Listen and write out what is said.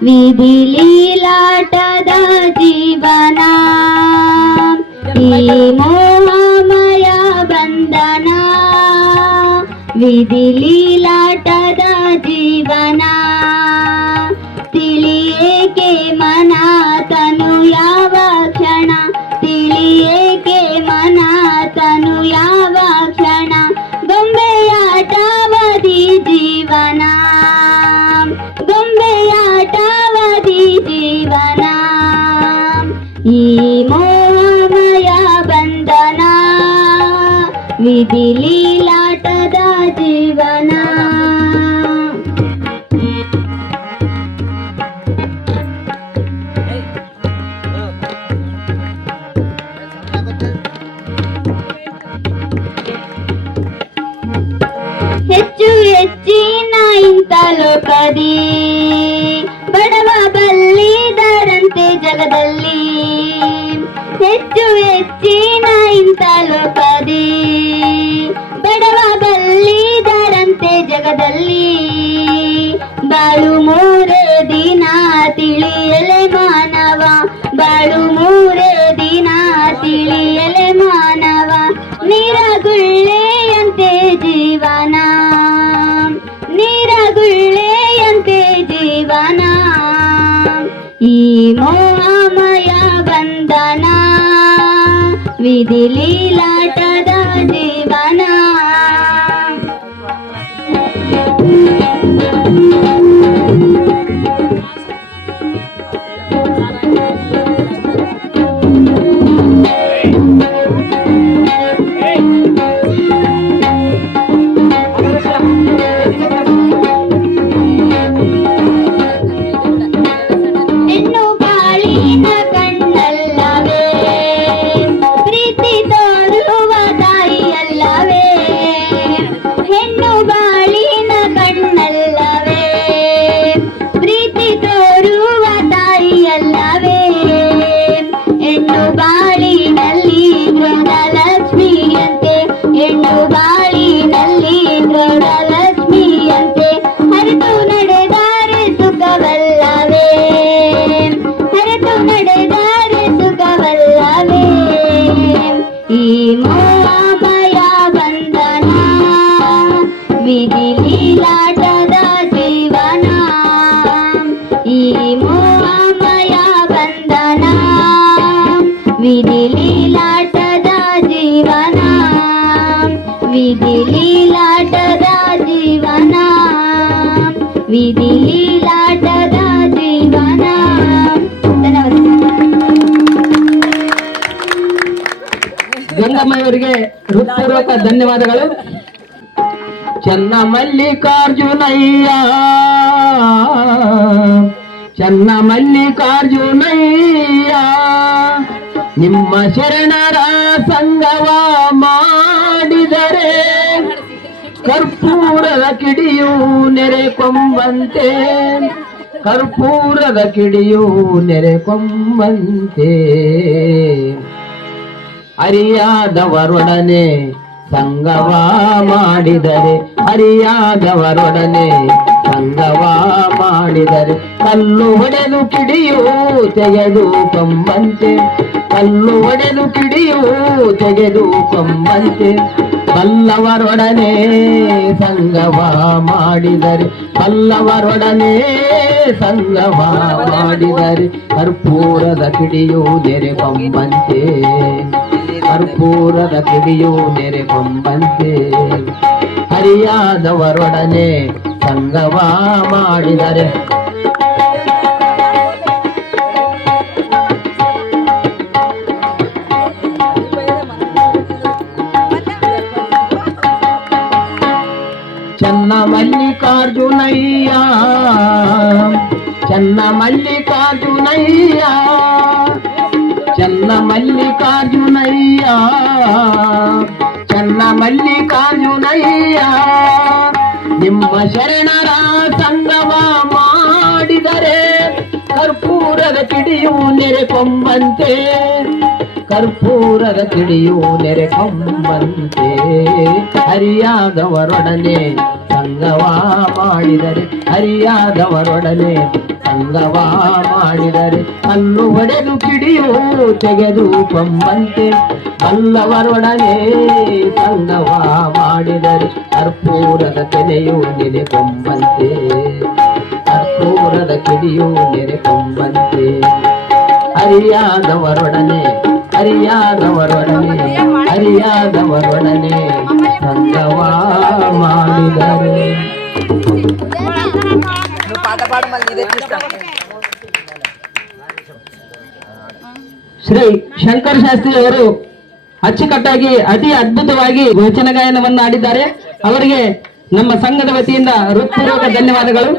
ವಿಧಿ ಲೀಲಾಟದ ಜೀವನ ಈ ಮೋಹಮಯ ಬಂಧನ ವಿಧಿ ಲೀಲಾಟದ ಜೀವನ ತಿಳಿಯೇಕೆ ಮನ ತನು ಯಾವ ಕ್ಷಣ ತಿಳಿಯೇಕೆ ಮನ ತನು ಯಾವ ಕ್ಷಣ ಗೊಂಬೆಯಾಟವಧಿ ಜೀವನ ಗೊಂಬೆಯಾಟವಧಿ ಜೀವನ ಈ ಮೋಹಮಯ ಬಂಧನ ವಿಧಿ ಲೀಲಾಟದ ಜೀವನ ಹೆಚ್ಚು ಹೆಚ್ಚಿನ ಇಂಥ ಲೋಕದಿ ಬಡವ ಬಲ್ಲಿದರಂತೆ ಜಗದಲ್ಲಿ ಹೆಚ್ಚು ಹೆಚ್ಚಿನ ಇಂಥ ಲೋಕದಿ ಬಡವ ಬಲ್ಲಿದರಂತೆ ಜಗದಲ್ಲಿ ಬಾಳು ಮೂರೇ ದಿನ ತಿಳಿಯಲೆ ಮಾನವ ಬಾಳು ಮೂರೇ ದಿನ ತಿಳಿಯಲೆ ಮಾನವ ನೀರಗುಳ್ಳೆಯಂತೆ ಜೀವನ ನೀರಗುಳ್ಳೆಯಂತೆ ಜೀವನ ಈ ಮೋಹಮಯ ಬಂಧನ ವಿಧಿ ಲೀಲಾಟದ ಜೀವನ ಈ ಮೋಹಮಯ ಬಂಧನ ವಿಧಿ ಲೀಲಾಟದ ಜೀವನ ಈ ಮೋಹಮಯ ಬಂಧನ ವಿಧಿ ಲೀಲಾಟದ ಜೀವನ ವಿಧಿ ಲೀಲಾಟದ ಜೀವನ ವಿಧಿ ಲೀಲಾಟದ ಜೀವನ. ಗಂಗಮ್ಮಯವರಿಗೆ ಹೃತ್ಪೂರ್ವಕ ಧನ್ಯವಾದಗಳು. ಚೆನ್ನ ಮಲ್ಲಿಕಾರ್ಜುನಯ್ಯ ಚೆನ್ನ ಮಲ್ಲಿಕಾರ್ಜುನಯ್ಯ ನಿಮ್ಮ ಶರಣರ ಸಂಗವ ಮಾಡಿದರೆ ಕರ್ಪೂರದ ಕಿಡಿಯು ನೆರೆ ಕೊಂಬಂತೆ ಕರ್ಪೂರದ ಕಿಡಿಯು ನೆರೆ ಕೊಂಬಂತೆ ಅರಿಯಾದವರೊಡನೆ ಸಂಗವ ಮಾಡಿದರೆ ಅರಿಯಾದವರೊಡನೆ ಸಂಗವ ಮಾಡಿದರೆ ಕಲ್ಲು ಹೊಡೆದು ಕಿಡಿಯು ತೆಗೆದು ಕೊಂಬಂತೆ ಕಲ್ಲು ಹೊಡೆದು ಕಿಡಿಯು ತೆಗೆದು ಕೊಂಬಂತೆ ಬಲ್ಲವರೊಡನೆ ಸಂಗವ ಮಾಡಿದರೆ ಬಲ್ಲವರೊಡನೆ ಸಂಗವ ಮಾಡಿದರೆ ಕರ್ಪೂರದ ಕಿಡಿಯು ನೆರೆ ಕೊಂಬಂತೆ ಕರ್ಪೂರದ ಕಿಡಿಯು ನೆರೆ ಕೊಂಬಂತೆ ಹರಿಯಾದವರೊಡನೆ ಸಂಗವ ಮಾಡಿದರೆ ಚೆನ್ನ ಮಲ್ಲಿಕಾರ್ಜುನಯ್ಯ ಚೆನ್ನ ಮಲ್ಲಿಕಾರ್ಜುನಯ್ಯ ಚೆನ್ನ ಮಲ್ಲಿಕಾರ್ಜುನಯ್ಯ ಚೆನ್ನ ಮಲ್ಲಿಕಾರ್ಜುನಯ್ಯ ನಿಮ್ಮ ಶರಣರ ಸಂಗಮ ಮಾಡಿದರೆ ಕರ್ಪೂರದ ಕಿಡಿಯು ನೆರೆ ಕೊಂಬಂತೆ ಕರ್ಪೂರದ ಕಿಡಿಯು ನೆರೆ ಕೊಂಬಂತೆ ಹರಿಯಾದವರೊಡನೆ ಸಂಗವ ಮಾಡಿದರೆ ಹರಿಯಾದವರೊಡನೆ ಸಂಗವ ಮಾಡಿದರೆ ಹಲ್ಲು ಹೊಡೆದು ಕಿಡಿಯು ತೆಗೆದು ಕೊಂಬಂತೆ ಬಲ್ಲವರೊಡನೆ ಸಂಗವ ಮಾಡಿದರೆ ಕರ್ಪೂರದ ಕೆನೆಯು ನೆನೆ ಕೊಂಬಂತೆ ಕರ್ಪೂರದ ಕಿಡಿಯು ನೆನೆ ಕೊಂಬಂತೆ ಅರಿಯಾದವರೊಡನೆ ಸಂಗವ ಮಾಡಿದರೆ ಶ್ರೀ ಶಂಕರ ಶಾಸ್ತ್ರಿ ಅವರು ಅಚ್ಚುಕಟ್ಟಾಗಿ ಅತಿ ಅದ್ಭುತವಾಗಿ ವಚನ ಗಾಯನವನ್ನು ಆಡಿದ್ದಾರೆ. ಅವರಿಗೆ ನಮ್ಮ ಸಂಘದ ವತಿಯಿಂದ ಹೃತ್ಪೂರ್ವಕ ಧನ್ಯವಾದಗಳು.